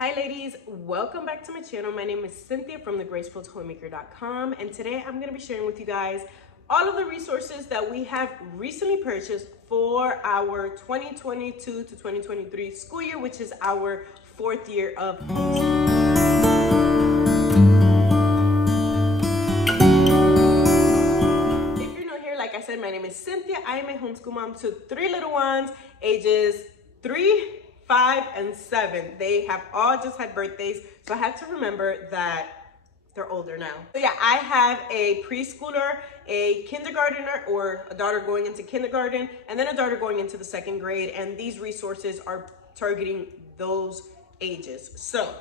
Hi ladies, welcome back to my channel. My name is Cynthia from thegracefulhomemaker.com, and today I'm going to be sharing with you guys all of the resources that we have recently purchased for our 2022 to 2023 school year, which is our 4th year of homeschool. If you're new here, like I said, my name is Cynthia. I am a homeschool mom to 3 little ones, ages 3, 5, and 7. They have all just had birthdays, so I had to remember that they're older now. So yeah, I have a preschooler, a kindergartner, or a daughter going into kindergarten, and then a daughter going into the 2nd grade, and these resources are targeting those ages. So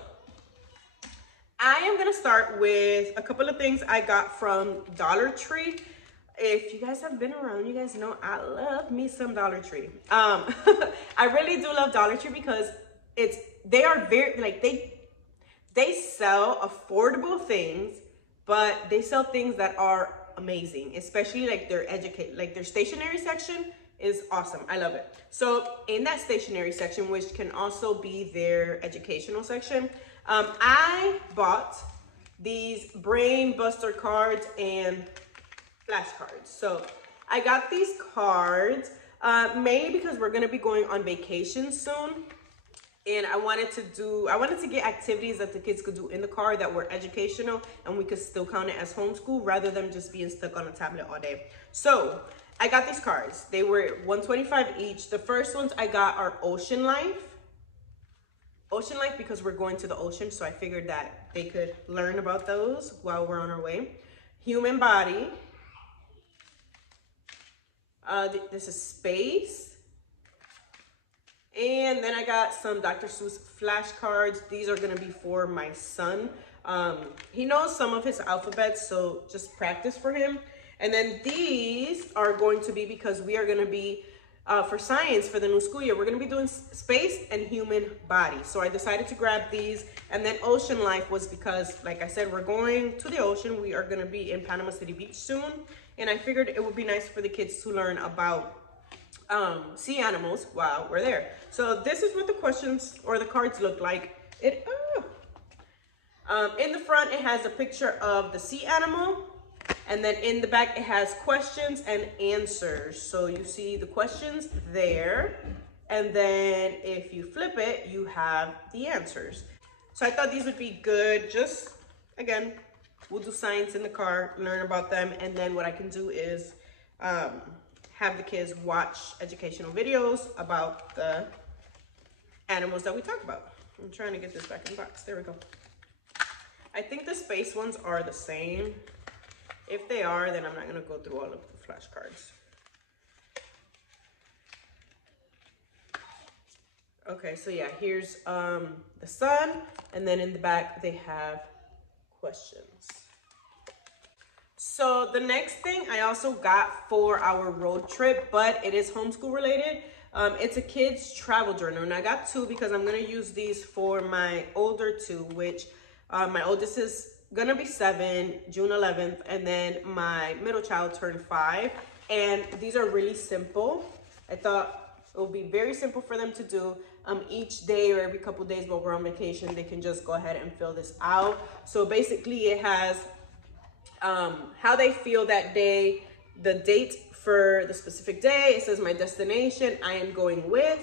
I am gonna start with a couple of things I got from Dollar Tree. If you guys have been around, you guys know I love me some Dollar Tree. I really do love Dollar Tree because they are very, like, they sell affordable things, but they sell things that are amazing, especially like their stationery section is awesome. I love it. So in that stationery section, which can also be their educational section, I bought these brain buster cards and flashcards. So I got these cards mainly because we're gonna be going on vacation soon, and I wanted to get activities that the kids could do in the car that were educational and we could still count it as homeschool rather than just being stuck on a tablet all day. So I got these cards. They were $125 each. The first ones I got are Ocean Life because we're going to the ocean, so I figured that they could learn about those while we're on our way. Human Body. This is Space. And then I got some Dr. Seuss flashcards. These are gonna be for my son. He knows some of his alphabets, so just practice for him. And then these are going to be because we are gonna be, for science for the new school year, we're gonna be doing space and human body. So I decided to grab these. And then Ocean Life was because, like I said, we're going to the ocean. We are gonna be in Panama City Beach soon. And I figured it would be nice for the kids to learn about sea animals while we're there. So this is what the questions or the cards look like. In the front, it has a picture of the sea animal. And then in the back, it has questions and answers. So you see the questions there. And then if you flip it, you have the answers. So I thought these would be good. Just, again, we'll do science in the car, learn about them. And then what I can do is have the kids watch educational videos about the animals that we talk about. I'm trying to get this back in the box. There we go. I think the space ones are the same. If they are, then I'm not gonna go through all of the flashcards. Okay, so yeah, here's the sun, and then in the back they have questions. So the next thing I also got for our road trip, but it is homeschool related. It's a kids travel journal, and I got 2 because I'm gonna use these for my older 2, which my oldest is gonna be 7, June 11th, and then my middle child turned 5. And these are really simple. I thought it would be very simple for them to do. Each day or every couple days while we're on vacation, they can just go ahead and fill this out. So basically it has how they feel that day, the date for the specific day. It says my destination, I am going with.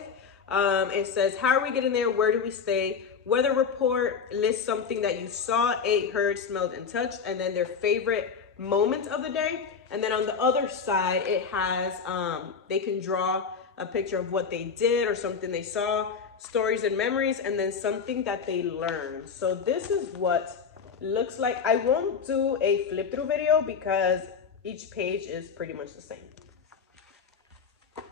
It says how are we getting there, where do we stay, weather report, list something that you saw, ate, heard, smelled, and touched, and then their favorite moment of the day. And then on the other side, it has, they can draw a picture of what they did or something they saw, stories and memories, and then something that they learned. So this is what looks like. I won't do a flip through video because each page is pretty much the same.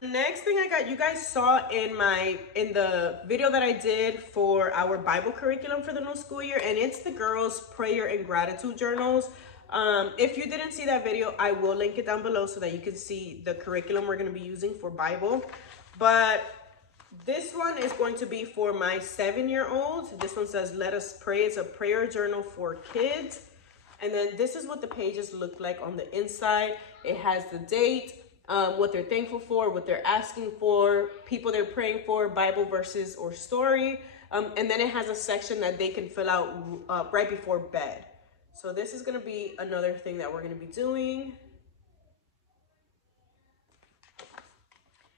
The next thing I got, you guys saw in the video that I did for our Bible curriculum for the new school year, and it's the girls' prayer and gratitude journals. If you didn't see that video, I will link it down below so that you can see the curriculum we're going to be using for Bible. But this one is going to be for my 7-year-old. This one says, let us pray. It's a prayer journal for kids. And then this is what the pages look like on the inside. It has the date, what they're thankful for, what they're asking for, people they're praying for, Bible verses or story. And then it has a section that they can fill out right before bed. So this is gonna be another thing that we're gonna be doing.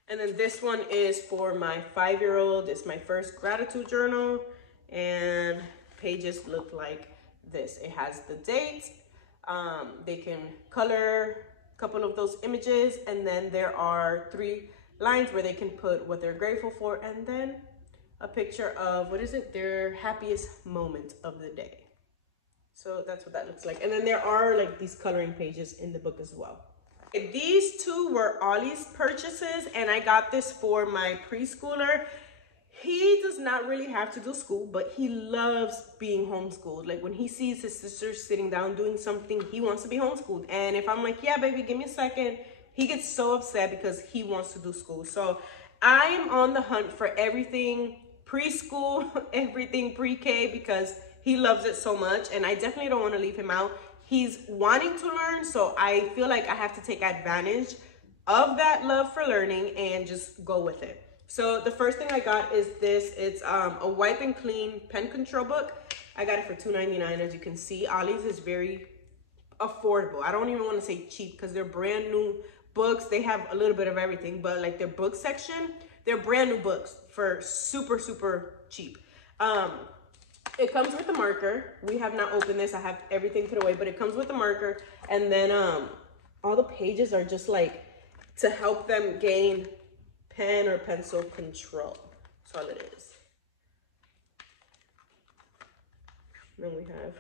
And then this one is for my 5-year-old. It's my first gratitude journal, and pages look like this. It has the date. They can color a couple of those images, and then there are 3 lines where they can put what they're grateful for, and then a picture of, what is it, their happiest moment of the day. So that's what that looks like. And then there are like these coloring pages in the book as well. These 2 were Ollie's purchases, and I got this for my preschooler. He does not really have to do school, but he loves being homeschooled. Like when he sees his sisters sitting down doing something, he wants to be homeschooled. And if I'm like, yeah, baby, give me a second, he gets so upset because he wants to do school. So I am on the hunt for everything preschool, everything pre-K, because he loves it so much, and I definitely don't want to leave him out. He's wanting to learn, so I feel like I have to take advantage of that love for learning and just go with it. So the first thing I got is this. It's a wipe and clean pen control book. I got it for $2.99. As you can see, Ollie's is very affordable. I don't even want to say cheap because they're brand new books. They have a little bit of everything, but like their book section, they're brand new books for super, super cheap. It comes with a marker. We have not opened this. I have everything put away, but it comes with a marker. And then all the pages are just like to help them gain pen or pencil control. That's all it is. And then we have,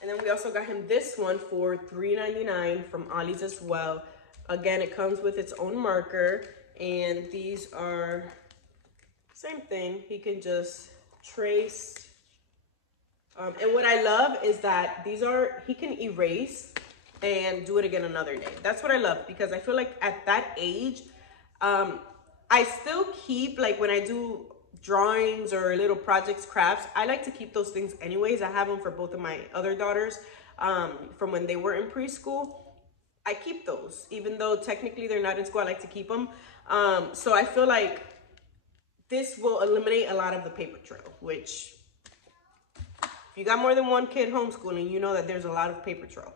and then we also got him this one for $3.99 from Ollie's as well. Again, it comes with its own marker, and these are same thing. He can just trace. And what I love is that these are, he can erase and do it again another day. That's what I love, because I feel like at that age, I still keep, like when I do drawings or little projects, crafts, I like to keep those things anyways. I have them for both of my other daughters from when they were in preschool. I keep those, even though technically they're not in school, I like to keep them. So I feel like this will eliminate a lot of the paper trail, which if you got more than one kid homeschooling, you know that there's a lot of paper trail.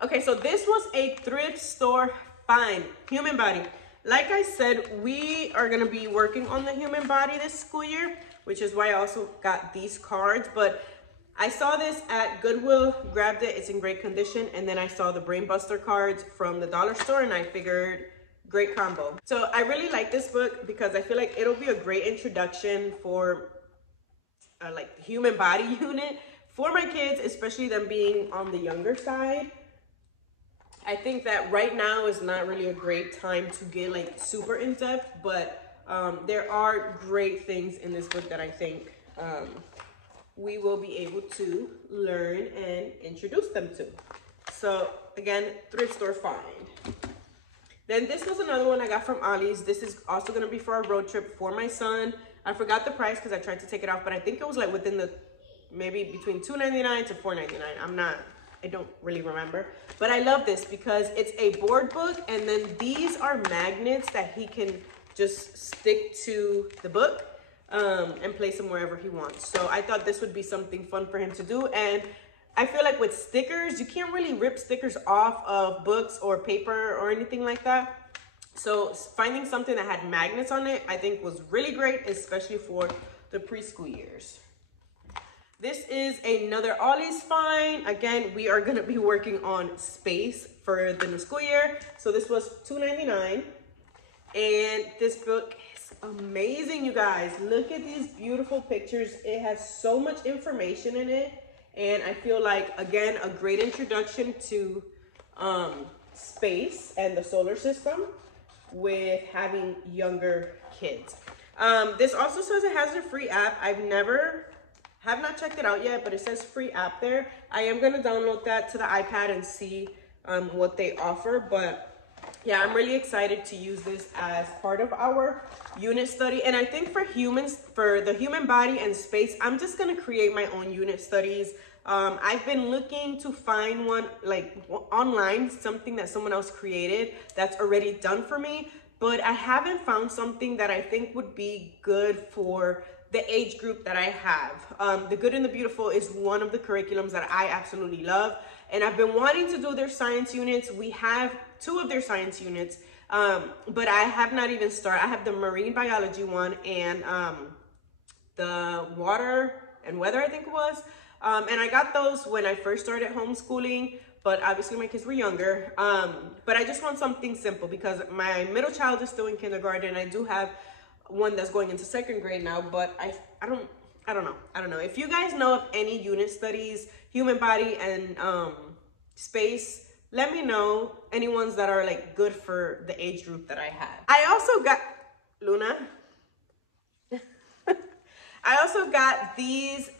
Okay, so this was a thrift store find, human body. Like I said, we are gonna be working on the human body this school year, which is why I also got these cards. But I saw this at Goodwill, grabbed it, it's in great condition. And then I saw the Brain Buster cards from the dollar store, and I figured, great combo. So I really like this book because I feel like it'll be a great introduction for like the human body unit for my kids, especially them being on the younger side. I think that right now is not really a great time to get like super in depth, but there are great things in this book that I think we will be able to learn and introduce them to. So again, thrift store find. Then this was another one I got from Ollie's. This is also gonna be for a road trip for my son. I forgot the price because I tried to take it off, but I think it was like within the, maybe between $2.99 to $4.99. I don't really remember. But I love this because it's a board book, and then these are magnets that he can just stick to the book and place them wherever he wants. So I thought this would be something fun for him to do. And I feel like with stickers, you can't really rip stickers off of books or paper or anything like that. So finding something that had magnets on it, I think was really great, especially for the preschool years. This is another Ollie's find. Again, we are gonna be working on space for the new school year. So this was $2.99. And this book is amazing, you guys. Look at these beautiful pictures. It has so much information in it. And I feel like, again, a great introduction to space and the solar system with having younger kids. This also says it has a free app. Have not checked it out yet, but it says free app there. I am gonna download that to the iPad and see what they offer. But yeah, I'm really excited to use this as part of our unit study. And I think for humans, for the human body and space, I'm just gonna create my own unit studies. I've been looking to find one like online, something that someone else created that's already done for me. but I haven't found something that I think would be good for the age group that I have. The Good and the Beautiful is one of the curriculums that I absolutely love, and I've been wanting to do their science units. We have 2 of their science units, but I have not even started. I have the marine biology one and the water and weather, I think it was. And I got those when I first started homeschooling, but obviously my kids were younger. But I just want something simple because my middle child is still in kindergarten. I do have one that's going into 2nd grade now, but I don't know. If you guys know of any unit studies, human body and space, let me know any ones that are like good for the age group that I have. I also got Luna. I also got these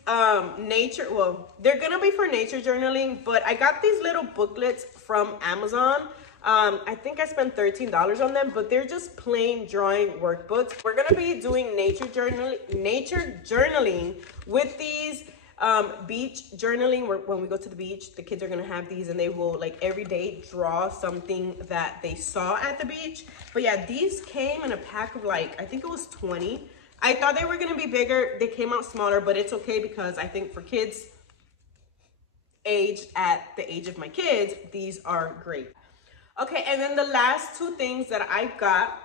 nature, well, they're gonna be for nature journaling, but I got these little booklets from Amazon. I think I spent $13 on them, but they're just plain drawing workbooks. We're gonna be doing nature journaling with these beach journaling. When we go to the beach, the kids are gonna have these and they will like every day draw something that they saw at the beach. But yeah, these came in a pack of like, I think it was 20. I thought they were gonna be bigger. They came out smaller, but it's okay because I think for kids aged at the age of my kids, these are great. Okay, and then the last 2 things that I got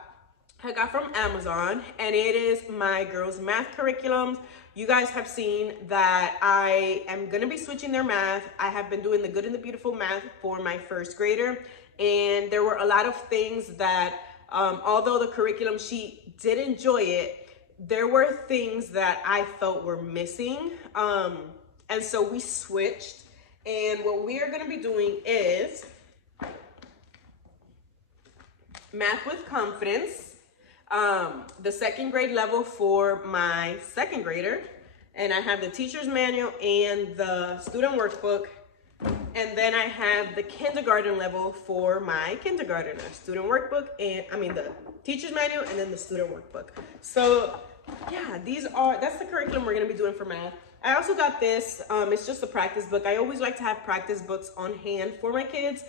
from Amazon, and it is my girls' math curriculums. You guys have seen that I am gonna be switching their math. I have been doing the Good and the Beautiful math for my 1st grader, and there were a lot of things that, although the curriculum sheet did enjoy it, there were things that I felt were missing. And so we switched, and what we are gonna be doing is Math with Confidence, the 2nd grade level for my 2nd grader. And I have the teacher's manual and the student workbook. And then I have the kindergarten level for my kindergartner, student workbook, and the teacher's manual and then the student workbook. So yeah, that's the curriculum we're gonna be doing for math. I also got this, it's just a practice book. I always like to have practice books on hand for my kids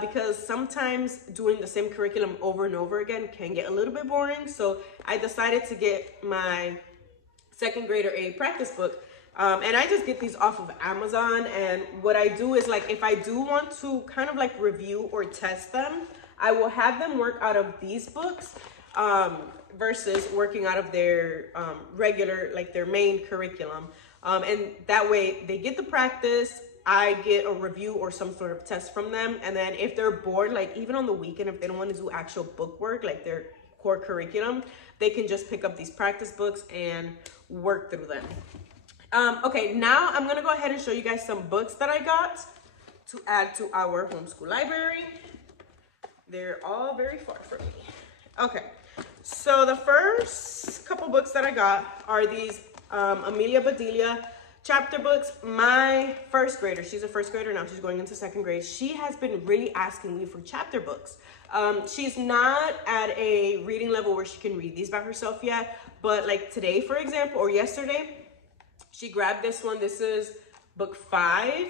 because sometimes doing the same curriculum over and over again can get a little bit boring. So I decided to get my 2nd grader a practice book. And I just get these off of Amazon. And what I do is, like, if I do want to kind of like review or test them, I will have them work out of these books versus working out of their regular, like their main curriculum. And that way they get the practice, I get a review or some sort of test from them. And then if they're bored, like even on the weekend, if they don't want to do actual book work, like their core curriculum, they can just pick up these practice books and work through them. Okay, now I'm gonna go ahead and show you guys some books that I got to add to our homeschool library. They're all very far from me. Okay, so the first couple books that I got are these Amelia Bedelia chapter books. My 1st grader, she's a 1st grader now, she's going into 2nd grade. She has been really asking me for chapter books. She's not at a reading level where she can read these by herself yet, but like today, for example, or yesterday, she grabbed this one. This is book 5,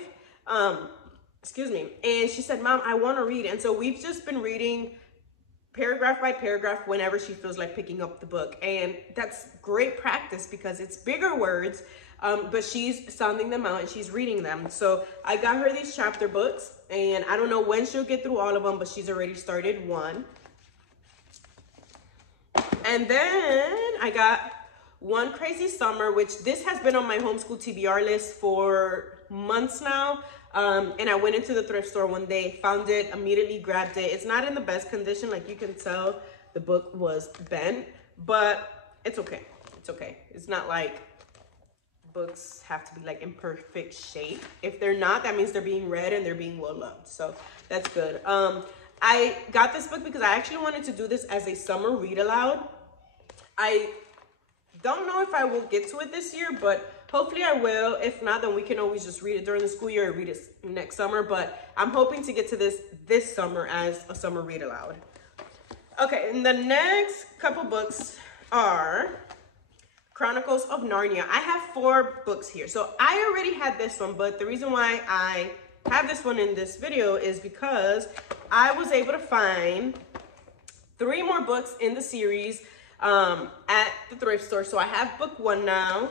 excuse me. And she said, Mom, I want to read. And so we've just been reading paragraph by paragraph whenever she feels like picking up the book. And that's great practice because it's bigger words, but she's sounding them out and she's reading them. So I got her these chapter books, and I don't know when she'll get through all of them, but she's already started one. And then I got One Crazy Summer, which this has been on my homeschool TBR list for months now. And I went into the thrift store one day, found it, immediately grabbed it. It's not in the best condition. Like you can tell the book was bent, but it's okay. It's okay. It's not like books have to be like in perfect shape. If they're not, that means they're being read and they're being well loved. So that's good. I got this book because I actually wanted to do this as a summer read aloud. I don't know if I will get to it this year, but hopefully I will. If not, then we can always just read it during the school year or read it next summer. But I'm hoping to get to this summer as a summer read aloud. Okay, and the next couple books are Chronicles of Narnia. I have 4 books here. So I already had this one, but the reason why I have this one in this video is because I was able to find 3 more books in the series at the thrift store. So I have book 1 now.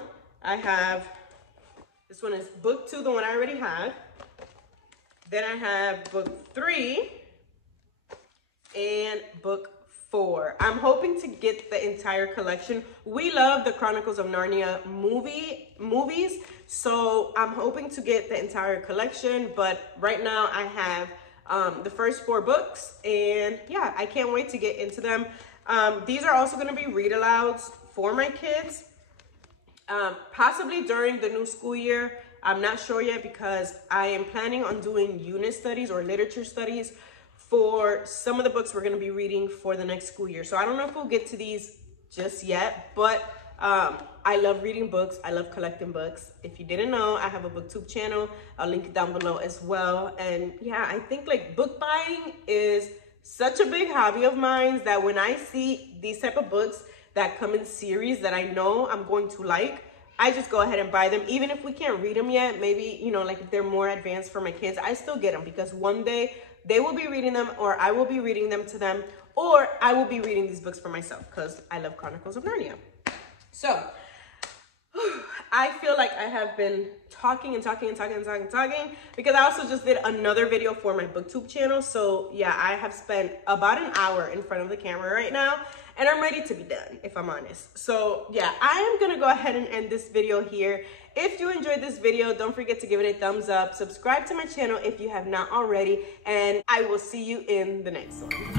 This one is book 2, the one I already have. Then I have book 3 and book 4. I'm hoping to get the entire collection. We love the Chronicles of Narnia movies, so I'm hoping to get the entire collection, but right now I have the first 4 books, and yeah, I can't wait to get into them. These are also going to be read-alouds for my kids, possibly during the new school year. I'm not sure yet because I am planning on doing unit studies or literature studies for some of the books we're going to be reading for the next school year. So I don't know if we'll get to these just yet, but I love reading books. I love collecting books. If you didn't know, I have a booktube channel. I'll link it down below as well. And yeah, I think like book buying is such a big hobby of mine that when I see these type of books that come in series that I know I'm going to like, I just go ahead and buy them. Even if we can't read them yet, maybe, you know, like if they're more advanced for my kids, I still get them because one day they will be reading them, or I will be reading them to them, or I will be reading these books for myself because I love Chronicles of Narnia. So I feel like I have been talking because I also just did another video for my booktube channel. So yeah, I have spent about an hour in front of the camera right now, and I'm ready to be done, if I'm honest. So yeah, I am gonna go ahead and end this video here. If you enjoyed this video, don't forget to give it a thumbs up, subscribe to my channel if you have not already, and I will see you in the next one.